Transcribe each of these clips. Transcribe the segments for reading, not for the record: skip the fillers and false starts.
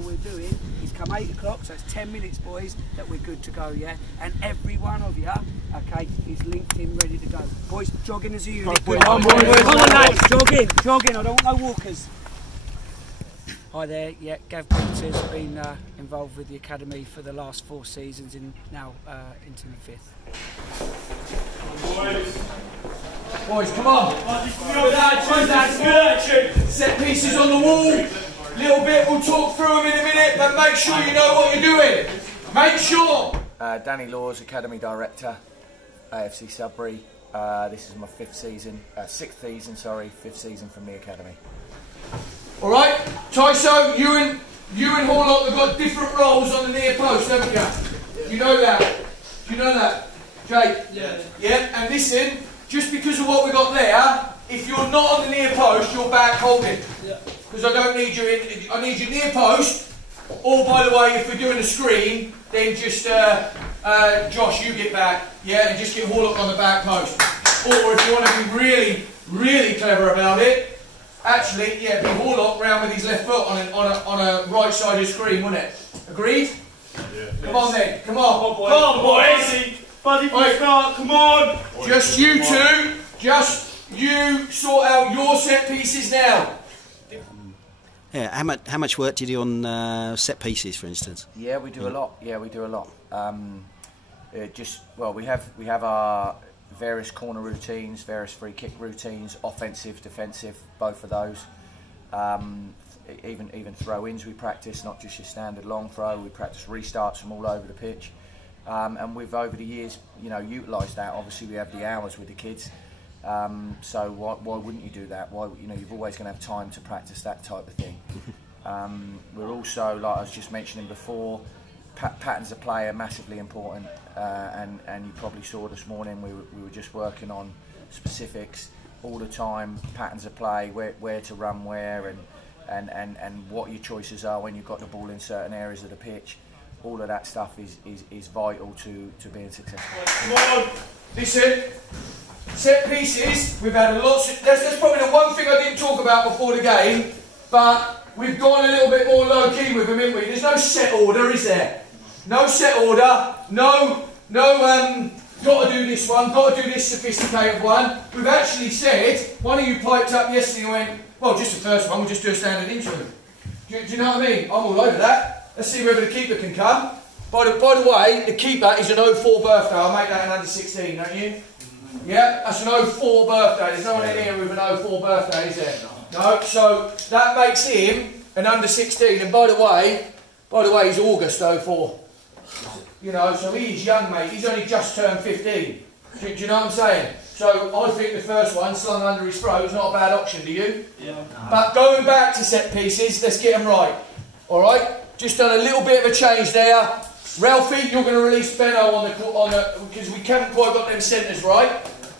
all we're doing is come 8 o'clock, so it's 10 minutes, boys, that we're good to go, yeah? And every one of you, okay, is linked in, ready to go. Boys, jogging as a unit. Come on, lads, jogging, I don't want no walkers. Hi there, yeah, Gav Peters has been involved with the Academy for the last 4 seasons, and now into the 5th. Boys, come on. Set pieces on the wall. Little bit, we'll talk through them in a minute, but make sure you know what you're doing. Make sure. Danny Laws, Academy Director, AFC Sudbury. This is my 6th season, 5th season from the Academy. Alright, TYSOE, you and Horlock have got different roles on the near post, haven't you? You know that? Do you know that? Jake? Yeah. Yeah, and listen, just because of what we got there, if you're not on the near post, you're back holding. Yeah. Because I don't need you in, I need you near post, or by the way, if we're doing a screen, then just, Josh, you get back, yeah, and just get Horlock on the back post. Or if you want to be really, really clever about it, actually, yeah, be Horlock round with his left foot on a right side of the screen, wouldn't it? Agreed? Yeah. Come on then, come on. Come on, boys. Buddy, start, come on. Just you two, just you sort out your set pieces now. Yeah, how much work do you do on set pieces, for instance? Yeah, we do a lot. Yeah, we do a lot. We have our various corner routines, various free kick routines, offensive, defensive, both of those. Even throw-ins we practice, not just your standard long throw. We practice restarts from all over the pitch, and we've over the years, utilised that. Obviously, we have the hours with the kids, so why wouldn't you do that? Why, you're always going to have time to practice that type of thing. We're also, like I was just mentioning before, patterns of play are massively important, and you probably saw this morning we were just working on specifics all the time, patterns of play, where to run where, and what your choices are when you've got the ball in certain areas of the pitch. All of that stuff is vital to being successful. Come on, listen, set pieces, we've had lots of, that's probably the one thing I didn't talk about before the game, but we've gone a little bit more low-key with them, haven't we? There's no set order, is there? No set order, no, got to do this one, got to do this sophisticated one. We've actually said, one of you piped up yesterday and went, well, just the first one, we'll just do a standard interim. Do you know what I mean? I'm all over that. Let's see whether the keeper can come. By the way, the keeper is an 04 birthday. I'll make that an under 16, don't you? Yeah, that's an 04 birthday. There's no one in here with an 04 birthday, is there? No, so that makes him an under 16. And by the way, he's August 04. So he's young, mate. He's only just turned 15. Do you know what I'm saying? So I think the first one, slung under his throat, is not a bad option, do you? Yeah. But going back to set pieces, let's get them right. All right? Just done a little bit of a change there. Ralphie, you're going to release Benno on the because we haven't quite got them centres right.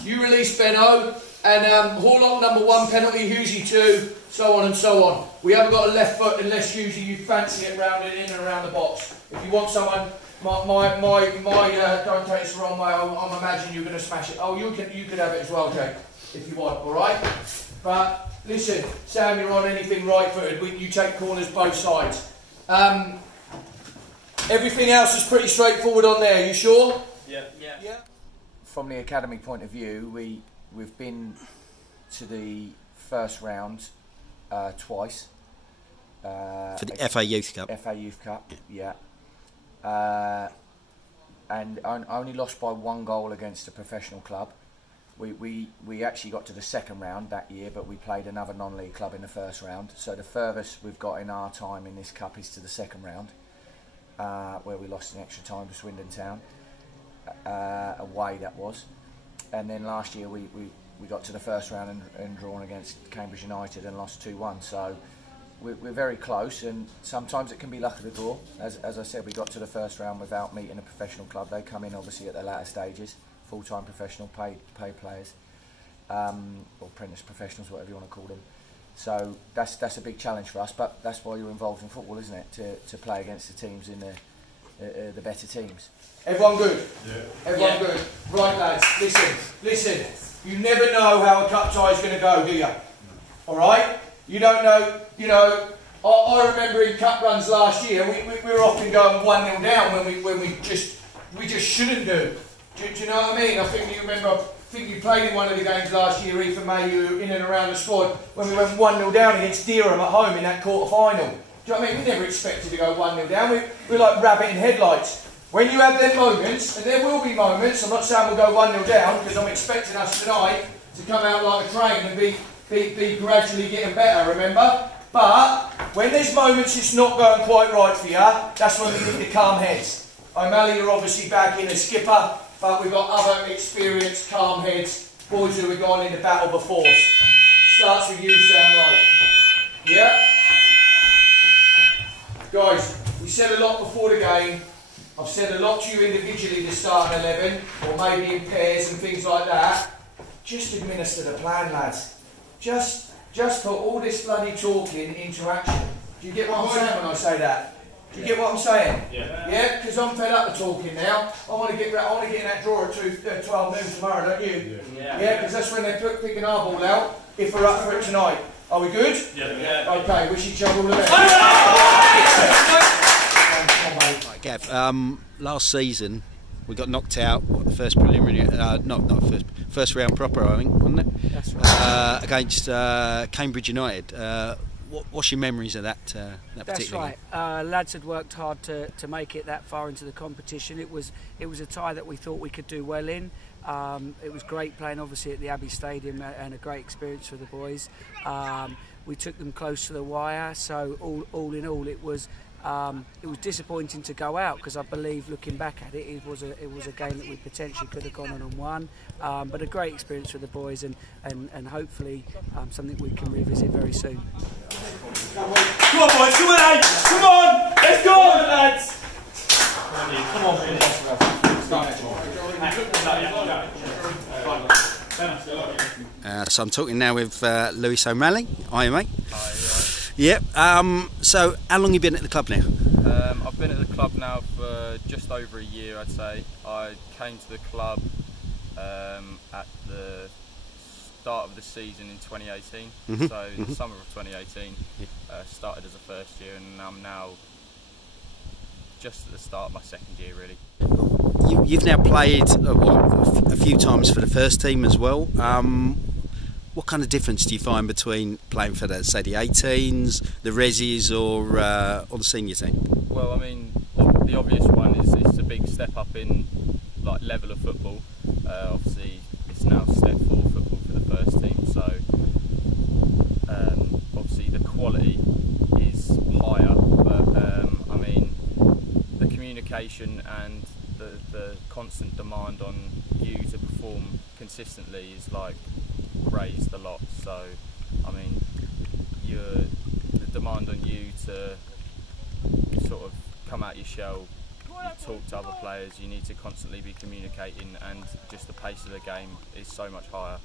You release Benno, and Horlock number 1 penalty, Husey 2, so on and so on. We haven't got a left foot unless usually you fancy it round and in and around the box. If you want someone, don't take this the wrong way. I'm imagining you're going to smash it. Oh, you could have it as well, Jake, if you want. All right. But listen, Sam, you're on anything right-footed. You take corners both sides. Everything else is pretty straightforward on there. You sure? Yeah. From the academy point of view, we've been to the first round twice. For the FA Youth Cup. FA Youth Cup, yeah. And only lost by 1 goal against a professional club. We actually got to the second round that year, but we played another non-league club in the first round. So the furthest we've got in our time in this cup is to the second round, where we lost in extra time to Swindon Town, away that was. And then last year we got to the first round and drawn against Cambridge United and lost 2-1. So we're very close, and sometimes it can be luck of the draw. As I said, we got to the first round without meeting a professional club. They come in obviously at the latter stages. Full-time professional, paid players, or apprentice professionals, whatever you want to call them. So that's a big challenge for us, but that's why you're involved in football, isn't it? To play against the teams in the better teams. Everyone good? Yeah. Everyone good? Right, lads, listen. You never know how a cup tie is going to go, do you? All right? You don't know, I remember in cup runs last year, we were often going 1-0 down when we just shouldn't do. Do you know what I mean? I think you remember. I think you played in one of the games last year, F.A. you were in and around the squad when we went 1-0 down against Durham at home in that quarter-final. Do you know what I mean? We never expected to go 1-0 down. We're like rabbit in headlights. When you have them moments, and there will be moments, I'm not saying we'll go 1-0 down because I'm expecting us tonight to come out like a train and be gradually getting better, remember? But when there's moments it's not going quite right for you, that's when we need to calm heads. O'Malley, you're obviously back in as skipper, but we've got other experienced, calm heads, boys who have gone into battle before. Starts with you, Sam, right? Yeah? Guys, we said a lot before the game. I've said a lot to you individually to start an 11, or maybe in pairs and things like that. Just administer the plan, lads. Just put all this bloody talking into action. Do you get what I'm saying when I say that? Do you get what I'm saying? Yeah. Yeah, because I'm fed up with talking now. I want to get in that drawer at 12 noon tomorrow, don't you? Yeah, because that's when they're picking our ball out. If we're up for it tonight, are we good? Yeah. Okay. Wish each other all the best. Right, Gav. Last season we got knocked out. What, the first preliminary? Not first round proper, I think, wasn't it? That's right. Against Cambridge United. What's your memories of that particular game? That's right. Lads had worked hard to make it that far into the competition. It was a tie that we thought we could do well in. It was great playing obviously at the Abbey Stadium and a great experience for the boys. We took them close to the wire, so all in all it was disappointing to go out because I believe looking back at it, it was a game that we potentially could have gone on and won. But a great experience for the boys and hopefully something we can revisit very soon. Come on boys, come on lads! Come on! Let's go lads! Come on So I'm talking now with Lewis O'Malley. Hi mate. Hi. Yep. So how long have you been at the club now? I've been at the club now for just over a year, I'd say. I came to the club at the start of the season in 2018, so the summer of 2018. Started as a first year, and I'm now just at the start of my second year, really. You've now played a few times for the first team as well. What kind of difference do you find between playing for the 18s, the Resis, or the senior team? Well, I mean, the obvious one is it's a big step up in like level of football. Obviously, it's now step 4 football for the first team, so obviously the quality is higher. But I mean, the communication and the constant demand on you to perform consistently is like raised a lot. So I mean, the demand on you to sort of come out your shell, you talk to other players, you need to constantly be communicating, and just the pace of the game is so much higher.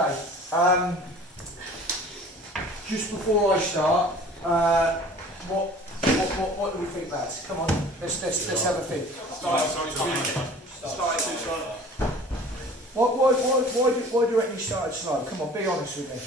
Okay. Just before I start, what do we think, lads? Come on, let's have a think. Started too slow. Why do you reckon you started slow? Come on, be honest with me.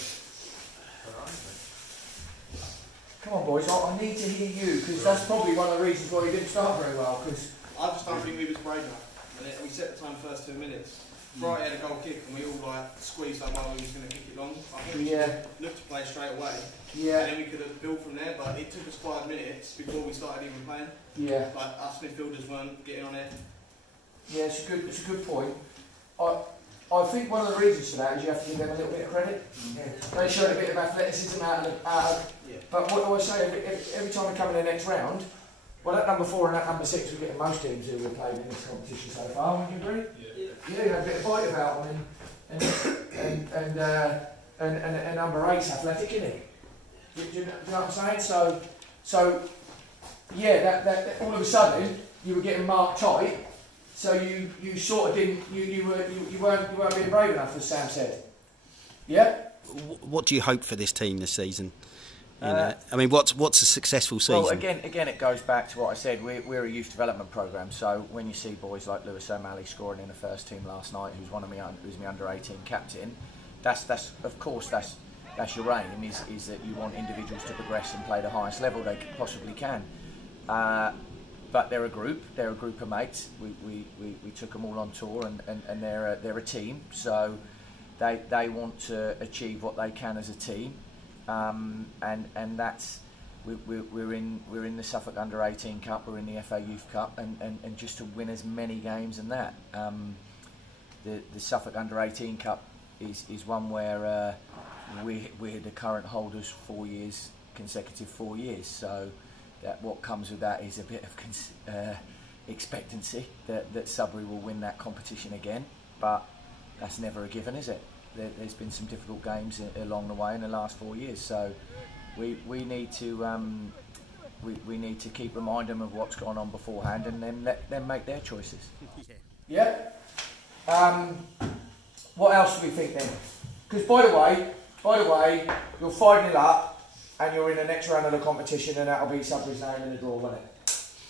Come on, boys, I need to hear you, because that's probably one of the reasons why you didn't start very well. Because I just don't think we was brave enough. And we set the time first 2 minutes. Friday had a goal kick, and we all like squeezed like while we was going to kick it long. I think we looked to play straight away. Yeah. And then we could have built from there, but it took us 5 minutes before we started even playing. Yeah. Like us midfielders weren't getting on it. Yeah, it's a good point. I think one of the reasons for that is you have to give them a little bit of credit. Yeah. They showed a bit of athleticism out of but what do I say, every time we come in the next round, well, that number 4 and that number 6 we're getting most teams who we've played in this competition so far, would you agree? Yeah. Yeah, you have a bit of fight about them, and number 8's athletic, isn't it? Do you know what I'm saying? So yeah, that all of a sudden you were getting marked tight, so you sort of didn't, you weren't being brave enough, as Sam said. Yeah. What do you hope for this team this season? I mean, what's a successful season? Well, again, it goes back to what I said. We're a youth development programme, so when you see boys like Lewis O'Malley scoring in the first team last night, who's my under-18 captain, that's of course that's your aim, is that you want individuals to progress and play the highest level they possibly can. But they're a group of mates. We took them all on tour, and they're a team, so they want to achieve what they can as a team. And that's we're in the Suffolk Under-18 Cup, we're in the F.A Youth Cup, and just to win as many games in that. The Suffolk Under-18 Cup is one where we're the current holders 4 years, consecutive 4 years. So that what comes with that is a bit of expectancy that Sudbury will win that competition again, but that's never a given, is it? There's been some difficult games along the way in the last 4 years, so we need to keep reminding them of what's gone on beforehand, and then let them make their choices. Yeah. What else do we think then? Because by the way, you're 5-0 up, and you're in the next round of the competition, and that'll be Sudbury's name in the draw, won't it?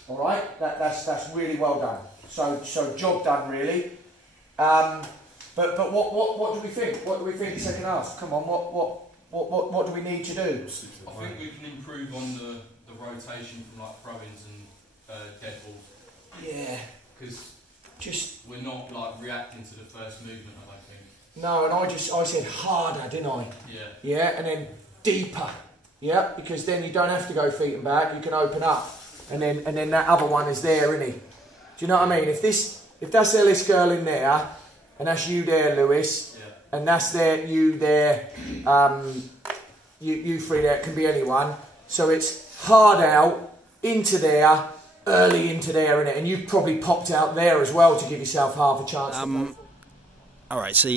All right. That's really well done. So job done, really. But what do we think? What do we think in the second half? Come on, what do we need to do? I think we can improve on the rotation from like throw-ins and dead balls. Yeah. Because we're not like reacting to the first movement, I don't think. No, and I said harder, didn't I? Yeah. Yeah, and then deeper. Yeah, because then you don't have to go feet and back. You can open up, and then that other one is there, isn't he? Do you know what I mean? If that's Ellis girl in there. And that's you there, Lewis, and that's you there, you three there, it can be anyone. So it's hard out, into there, early into there, innit? And you've probably popped out there as well to give yourself half a chance. All right, so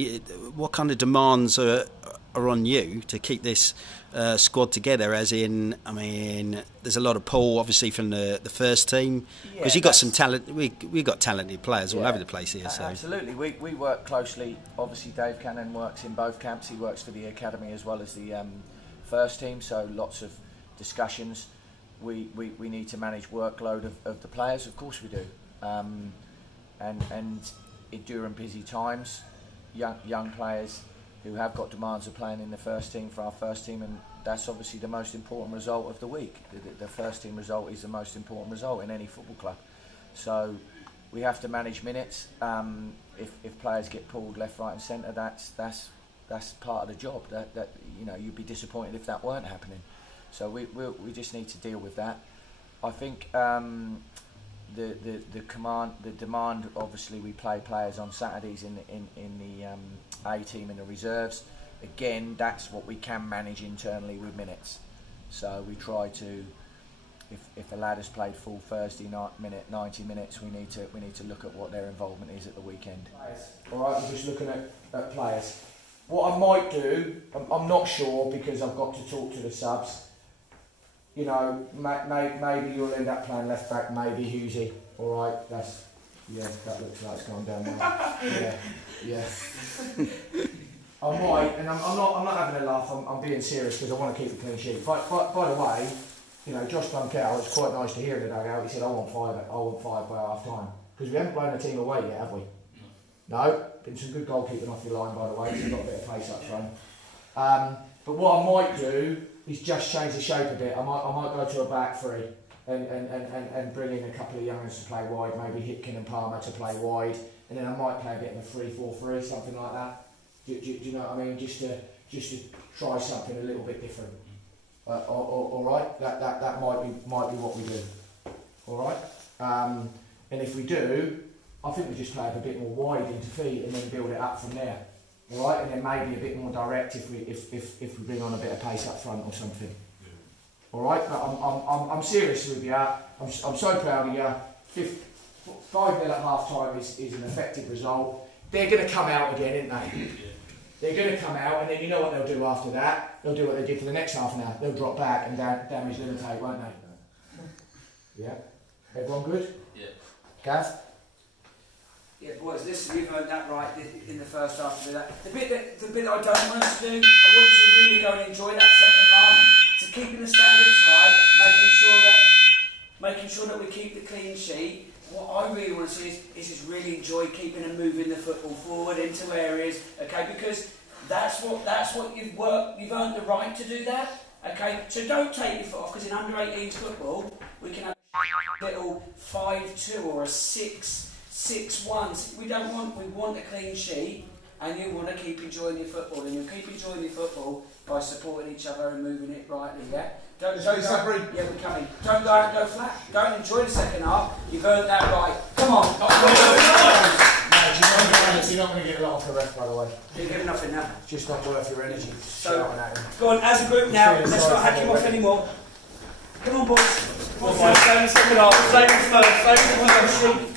what kind of demands are on you to keep this squad together, as in, I mean, there's a lot of pull obviously from the first team, because you've got some talent, we've got talented players all over the place here. So absolutely, we work closely. Obviously Dave Cannon works in both camps. He works for the academy as well as the first team, so lots of discussions. We need to manage workload of the players, of course we do, and during busy times, young players who have got demands of playing in the first team for our first team, and that's obviously the most important result of the week. The first team result is the most important result in any football club. So we have to manage minutes. If players get pulled left, right and centre, that's part of the job. That you know, you'd be disappointed if that weren't happening. So we just need to deal with that. I think the demand, obviously we play players on Saturdays in the A team and the reserves. Again, that's what we can manage internally with minutes. So we try to, if a lad has played full Thursday night 90 minutes, we need to look at what their involvement is at the weekend. All right, I'm just looking at players. What I might do, I'm not sure because I've got to talk to the subs. You know, maybe you'll end up playing left back, maybe Hughesy. All right, that looks like it's gone down well. Yeah. I might, and I'm not having a laugh, I'm being serious because I want to keep a clean sheet. By the way, you know, Josh Bunkell, it's quite nice to hear in the dugout, he said, I want five by half time. Because we haven't blown a team away yet, have we? No. Been some good goalkeeping off your line, by the way, so you've got a bit of pace up front. But what I might do is just change the shape a bit. I might go to a back three and bring in a couple of youngers to play wide, maybe HIPKIN and Palmer to play wide, and then I might play a bit of a 3-4-3, something like that. Do you know what I mean? Just to try something a little bit different. All right, that might be what we do. All right, and if we do, I think we just play a bit more wide into feet and then build it up from there. All right, and then maybe a bit more direct if we bring on a bit of pace up front or something. All right, but I'm serious with you. I'm so proud of you. 5-0 at half time is an effective result. They're going to come out again, aren't they? They're going to come out, and then you know what they'll do after that. They'll do what they did for the next half an hour. They'll drop back and damage Limitate, won't they? Yeah. Everyone good? Yeah. Gav? Yeah, boys, listen, you've earned that right in the first half to do that. The bit that I don't want us to do, I want us to really go and enjoy that second half, to keeping the standards high, making sure that we keep the clean sheet. What I really want to see is just really enjoy keeping and moving the football forward into areas, okay? Because that's what you've worked. You've earned the right to do that, okay? So don't take your foot off, because in under-18s football we can have a little 5-2 or a 6-1. We want a clean sheet, and you want to keep enjoying your football, and you'll keep enjoying your football by supporting each other and moving it rightly. Yeah. Don't go. Yeah, we're coming. Don't go out and go flat. Go and enjoy the second half. You've earned that right. Come on. You're not going to get a lot off the ref, by the way. You're giving nothing now. It's just not worth your energy. So, go on, as a group now. Let's not hack him off anymore. Come on, boys. Come on, boys. Save the second half. Save it first. Save it first.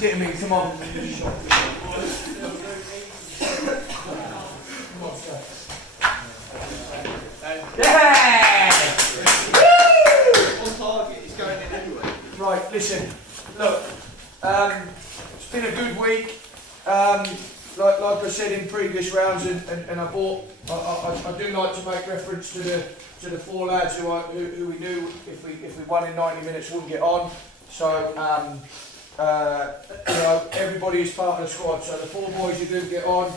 Get me, come on. Yeah! On target, he's going in anyway. Right, listen, look, it's been a good week. like I said in previous rounds, and I do like to make reference to the 4 lads who we knew if we won in 90 minutes wouldn't get on. So you know, everybody is part of the squad. So the 4 boys who do get on,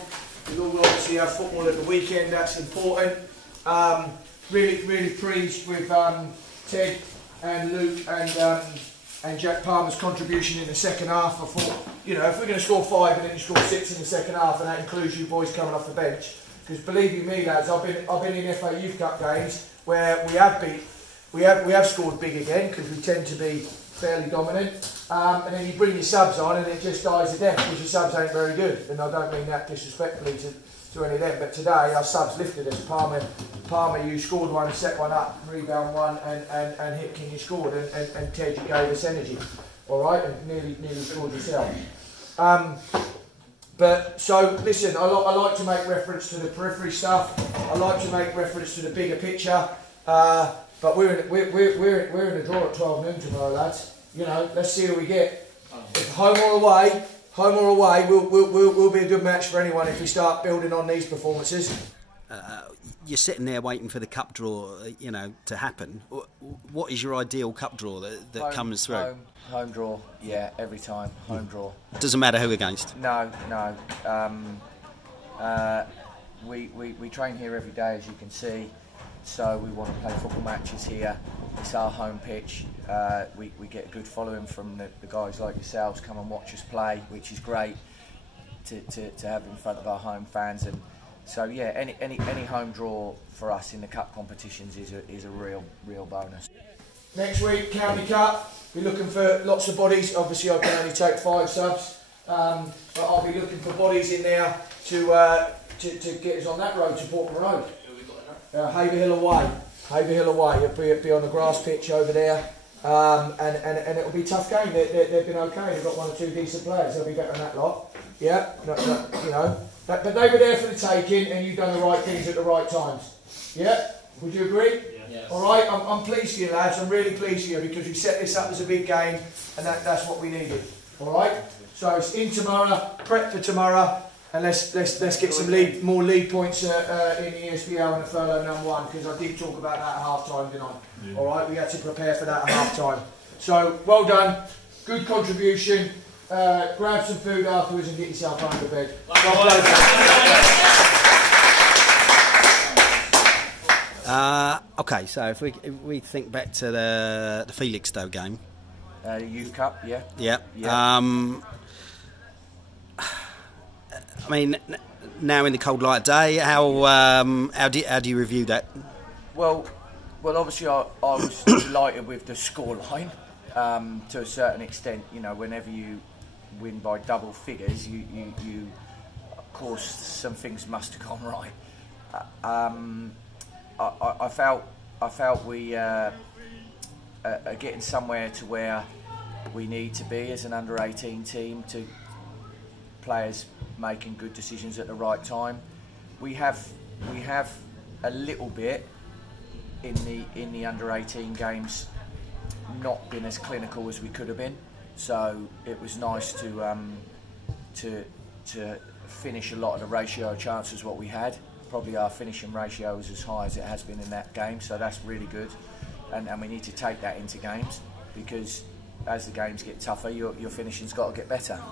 we'll all obviously have football at the weekend. That's important. Really pleased with Ted and Luke and Jack Palmer's contribution in the second half. I thought, you know, if we're going to score 5 and then you score 6 in the second half, and that includes you boys coming off the bench, because believe you me, lads, I've been in FA Youth Cup games where we have scored big again, because we tend to be fairly dominant, and then you bring your subs on and it just dies to death because your subs ain't very good. And I don't mean that disrespectfully to any of them, but today our subs lifted us. Palmer, you scored 1, set 1 up, rebound 1, and HIPKIN, you scored, and Ted, you gave us energy, all right, and nearly scored yourself. But so listen, I like to make reference to the periphery stuff. I like to make reference to the bigger picture. But we're in a draw at 12 noon tomorrow, lads. You know, let's see who we get. If home or away, we'll be a good match for anyone if we start building on these performances. You're sitting there waiting for the cup draw, you know, to happen. What is your ideal cup draw that comes through? Home draw, yeah, every time. Home draw. Doesn't matter who against? No. We train here every day, as you can see. So we want to play football matches here. It's our home pitch. We get a good following from the guys like yourselves come and watch us play, which is great to have in front of our home fans. And so yeah, any home draw for us in the cup competitions is a real bonus. Next week, County Cup. We're looking for lots of bodies. Obviously, I can only take 5 subs, but I'll be looking for bodies in there to get us on that road to Portman Road. Haverhill away. It'll be on the grass pitch over there, and it'll be a tough game. They've been okay. They've got 1 or 2 decent players. They'll be better than that lot. Yeah, you know. But they were there for the taking, and you've done the right things at the right times. Yeah, would you agree? Yes. All right. I'm pleased for you, lads. I'm really pleased for you because we set this up as a big game, and that's what we needed. All right. So it's in tomorrow. Prep for tomorrow. And let's get some more lead points in the ESPL and the furlough #1, because I did talk about that at half time, didn't I? Yeah. All right, we had to prepare for that at half time. So well done, good contribution. Grab some food afterwards and get yourself home to bed. Okay, so if we think back to the Felixstowe game, Youth Cup, yeah. Yeah. I mean, now in the cold light of day, how do you review that? Well, obviously I was delighted with the scoreline to a certain extent. You know, whenever you win by double figures, you of course some things must have gone right. I felt we are getting somewhere to where we need to be as an under-18 team, to players making good decisions at the right time. We have a little bit in the under-18 games not been as clinical as we could have been. So it was nice to finish a lot of the ratio chances what we had. Probably our finishing ratio was as high as it has been in that game, so that's really good. And we need to take that into games, because as the games get tougher, your finishing's got to get better.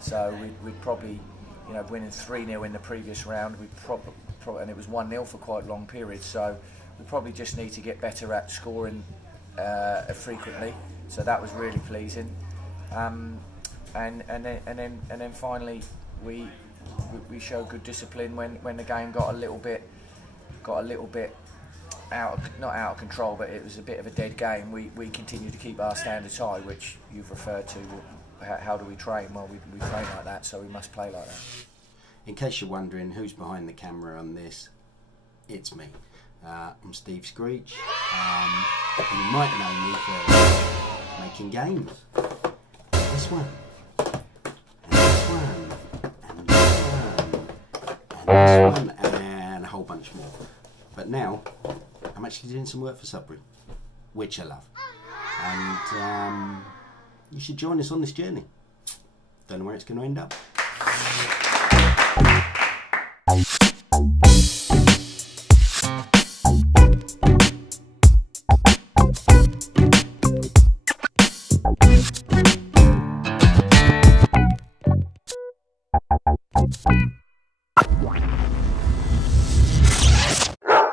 So we'd probably, you know, winning 3-0 in the previous round, and it was 1-0 for quite long periods. So we probably just need to get better at scoring frequently. So that was really pleasing. And then finally we showed good discipline when the game got a little bit not out of control, but it was a bit of a dead game. We continued to keep our standards high, which you've referred to. How do we train? Well, we train like that, so we must play like that. In case you're wondering who's behind the camera on this, it's me. I'm Steve SCREECH, and you might know me for making games. This one, and this one, and this one, and this one, and a whole bunch more. But now, I'm actually doing some work for Sudbury, which I love. And you should join us on this journey. Don't know where it's going to end up.